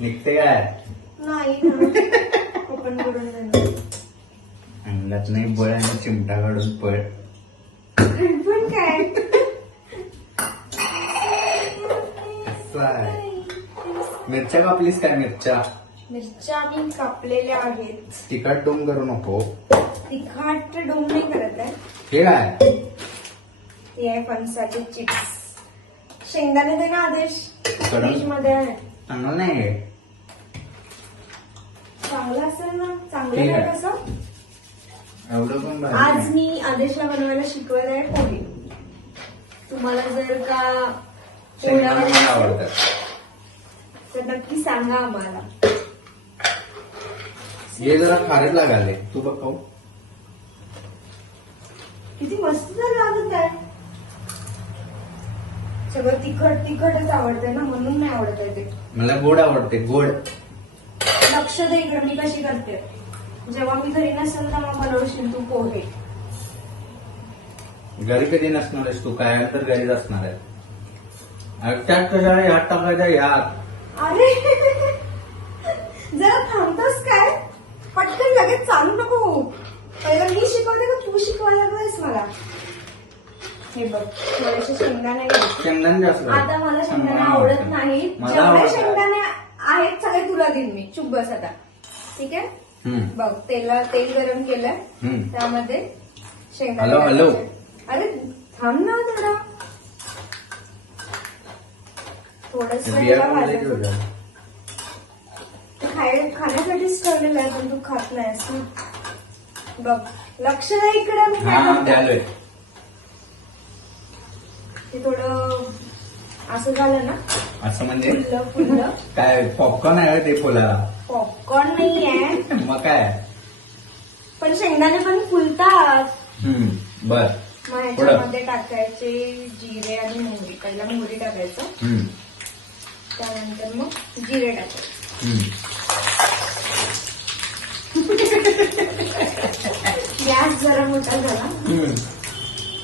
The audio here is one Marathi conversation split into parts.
निघते काय नाही ओपन करून देणार. अंगात नाही बळ आणि चिमटा काढून पळ. पण काय कसं आहे? मिरच्या कापलीस काय? मिरच्या मिरच्या मी कापलेल्या आहेत. तिखट डोंग करू नको. तिखट डोंग नाही करत आहे. हे काय? हे आहे फणसाचे चिप्स. शेंगदाणे दे ना आदेश. फ्रीज मध्ये आहे. चांगलं नाही हे. चांगलं असेल ना. चांगलं ठीक आहे आहे. कसं. एवढं पण भारी आज नाही. मी आदेशला बनवायला शिकवायला आहे पोहे. तुम्हाला जर का शेंगदाणे पोहे मला आवडतात. तर नक्की सांगा आम्हाला. हे जरा खारट लागाले. तू बघ खाऊ. किती मस्त तर लागत आहे. सगळं तिखटच आवडतंय ना, म्हणून नाही आवडत आहे ते. मला गोड आवडते. गोड. लक्ष दे इकडे मी कशी करते. जेव्हा मी घरी नसेल तेव्हा बनवशील तू पोहे. घरी कधी नसणार आहेस तू? काय तर घरीच असणार आहे. त्यात कशा ह्यात टाकायच्या ह्यात. अरे जरा थांबतोस काय? पटकन लगेच चालू नको होऊ. पहिला मी शिकवते का तू शिकवायला लागलायस मला? हे बघ थोडेसे शेंगदाणे घे. शेंगदाणे जास्त घाल. आता मला शेंगदाणे मला आवडत नाही. मला जेवढे आवडतात. शेंगदाणे आहेत सगळे तुला देईन मी. चुप बस आता. ठीक आहे. बघ तेल गरम केलंय. त्यामध्ये शेंगदाणे हॅलो. टाकायचे. अरे थांब ना थोडा. थोडस खाण्यासाठीच ठेवलेलं आहे पण तू खात नाहीस. बघ लक्ष द्या इकडे. मी काय करते. द्यालोय. ते थोडं असं झालं ना. असं म्हणजे फुललं काय पॉपकॉर्न आहे का ते फुलाला? पॉपकॉर्न नाही आहे. मग काय? पण शेंगदाणे पण फुलतात. बर. मग ह्याच्यामध्ये टाकायचे जिरे आणि मोहरी. पहिला मोहरी टाकायचं. त्यानंतर मग जिरे टाकायचे. गॅस जरा मोठा झाला.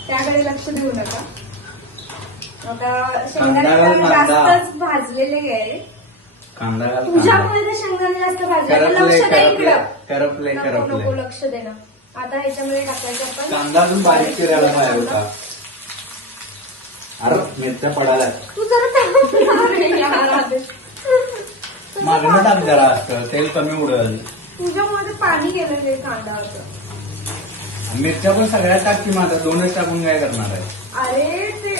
त्याकडे लक्ष देऊ नका. आता शेंगदाणे जास्तच भाजलेले आहे. कांदा घाल. तुझ्यामुळे ते शेंगदाणे जास्त भाजले. लक्ष दे इकडं. करपले नको लक्ष दे ना. आता ह्याच्यामध्ये टाकायचं आपण कांदा अजून बारीक चिरायला पाहिजे होता. अरे मिरच्या पडायला. तू जरा मागणं टाक जरा असतं. तेल कमी उडल. तुझ्यामध्ये पाणी गेलं ते कांदा होतं. मिरच्या पण सगळ्यात टाक की माझा. दोनच टाकून काय करणार आहे? अरे ते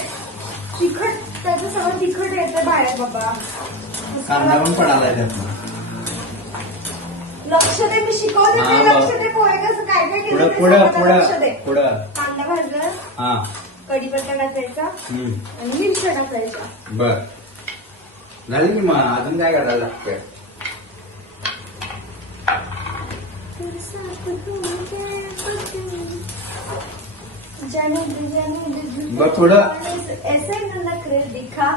तिखट त्याचं सगळं तिखट येतं बाहेर बाबा. कांदा पण पडायला त्यातनं. लक्ष दे. मी शिकवते ते. लक्ष दे. पोहे कसं काय काय केलं ते पुढं सगळं लक्ष दे. पुढं कांदा भाजला. हा. कढीपत्ता टाकायचा आणि मिरच्या टाकायच्या. बर झाली की मग अजून काय करायला लागतंय? बघ थोडं. ऐसे नखरे दिखा.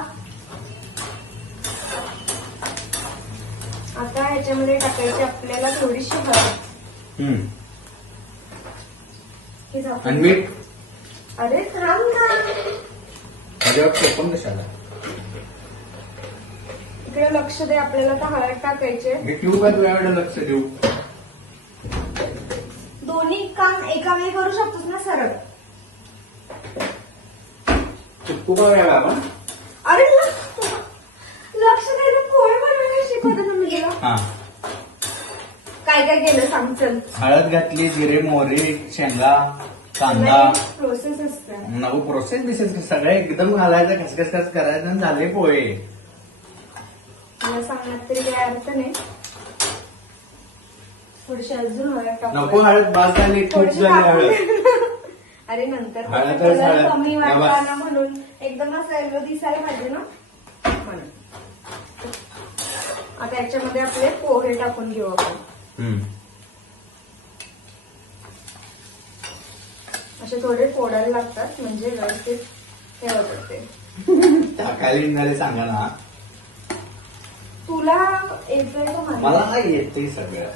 आता ह्याच्यामध्ये टाकायची आपल्याला थोडीशी हळद. आणि मीठ. अरे थांब ना. त्याच्यावर चोपून कशाला? इकडे लक्ष दे. आपल्याला आता हळद टाकायचे. हे ठेवू का तुझ्याकडे लक्ष देऊ? दोन्ही काम एका वेळी करू शकतोस ना सरळ. चुकू का वेळा आपण? अरे लक्ष दे. पोहे बनवायला शिकवतो तुम्ही गेला. हा. काय काय केलं सांग चल. हळद घातली, जिरे मोहरी शेंगा कांदा. प्रोसेस असते. नको प्रोसेस बिसेस सगळे एकदम घालायचं. खसखस करायचं आणि झाले पोहे. मला सांगण्यात तरी काही अर्थ नाही. थोडीशी अजून हळद टाकू. नको हळद बास झाली. खूप झाली हळद. अरे नंतर हळद कलर कमी या वाटला बस. ना म्हणून एकदम असं येलो दिसायला पाहिजे ना म्हणून. आता याच्यामध्ये आपले पोहे टाकून घेऊ आपण. असे थोडे फोडायला लागतात म्हणजे व्यवस्थित हे होतं ते. टाकायला निघाले सांगा ना. तुला येतोय का मला नाही येते सगळं.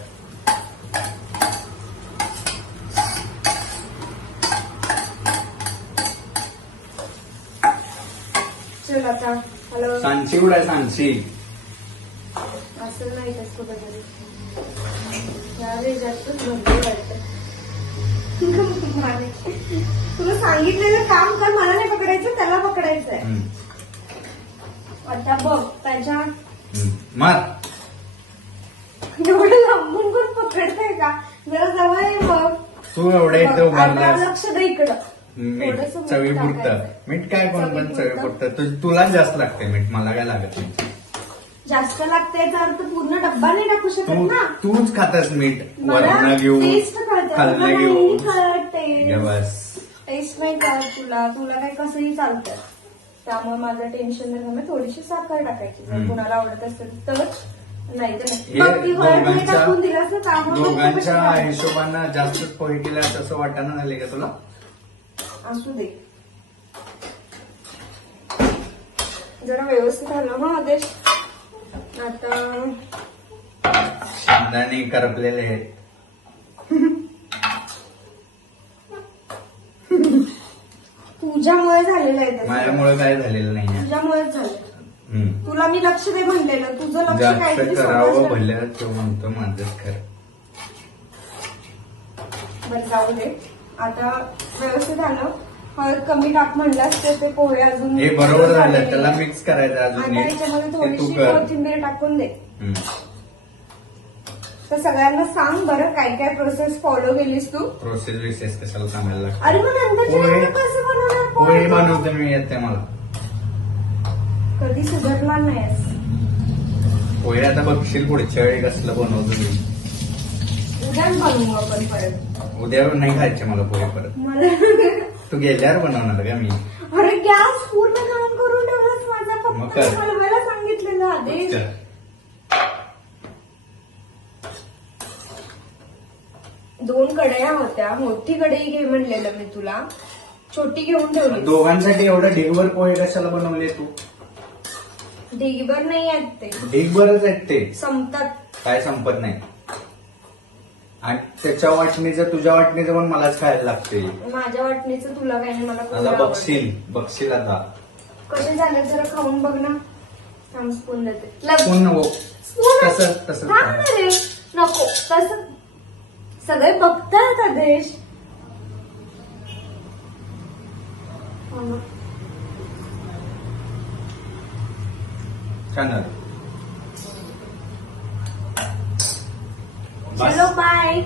चल आता हॅलो. सांची कुठे आहे? सांची पार्सल नाही त्याच कुठं तरी यावेळी जास्तच भरपूर वाटतं. तुला सांगितलेलं काम कर, मला नाही पकडायचं, त्याला पकडायचंय. आता बघ त्याच्या मार एवढं लांबून पण पकडतंय का? जरा जवळ आहे बघ. तू एवढ्या इथे आता उभारलास. लक्ष दे इकडं. मीठ थोडंसं मीठ चवी पुरतं. टाकायचं. मीठ काय कोण पण चवी चवीपुरतं. पुरतं. तुला जास्त लागते मीठ, मला काय लागत नाही. जास्त लागते याचा अर्थ पूर्ण डब्बा नाही टाकू शकत ना. तूच खातास मीठ मला वरण घेऊन टेस्ट कळतं. खाल्लं मला घेऊन नाही कळत टेस्ट. ये बस. टेस्ट नाही कळत तुला. तुला काय कसंही चालतं. त्यामुळे माझं टेन्शन नाही घ्या. थोडीशी साखर टाकायची जर कुणाला आवडत असेल तर. नाही तर हे नाही. बघ, ती हळद नाही टाकून दिलास ना त्यामुळे मग दोघांच्या कशी काय? हिशोबानं जास्तच पोहे केले असं वाटाणं झाले का तुला? असू दे. जरा व्यवस्थित आलं ना आदेश. आता शेंगदाणे करपलेले आहेत. तुझ्यामुळे झालेलं आहे ते. माझ्यामुळे काय झालेलं नाही. तुझ्यामुळेच झालं. तुला मी लक्ष दे म्हणलेलं, तुझं लक्ष जास्त काहीतरी करावं समजलं. भलं तो म्हणतो माझंच कर. बरं जाऊ दे. आता व्यवस्थित आलं. हळद कमी टाक म्हणलास तर ते पोहे अजून हे बरोबर झालं, त्याला मिक्स करायचं अजून आता नीट. याच्यामध्ये ते तू थोडीशी कर. कोथिंबीर टाकून दे. हम्म. तर सगळ्यांना सांग बरं काय काय प्रोसेस फॉलो केलीस तू. प्रोसेस विसेस कशाला सांगायला लागतं. अरे मग नंतरच्या पोहे- वेळेला कसं बनवणार पोहे पोहे? बनवते मी, येते मला. कधी सुधारला नाहीस. पोहे आता बघशील पुढच्या वेळी कसलं बनवतो मी. उद्या बनवू आपण परत. उद्या नाही खायचे मला पोहे परत. मला तू गेल्यावर बनवणार का मी? अरे गॅस पूर्ण काम करून ठेवलास माझा. मग फक्त कर. हलवायला सांगितलेलं आदेश. चल. दोन कढया होत्या. मोठी कढई घे म्हणलेलं मी तुला. छोटी घेऊन ठेवली. दोघांसाठी एवढं ढीगभर पोहे कशाला बनवले तू? ढिगभर नाही आहेत ते. ढीगभरच आहेत ते. संपतात. काय संपत नाही. आणि त्याच्या वाटणीचं तुझ्या वाटणीचं पण मलाच खायला लागते. माझ्या वाटणीचं तुला काही नाही. मला आता कोणाला आवडतं. बघशील आता. कसे झाले जरा खाऊन बघ ना. थांब स्पून देते. कोण नको स्पून तसं थांब ना रे. नको तसं. सगळे बघतायत आदेश. छान झालं. चलो बाय.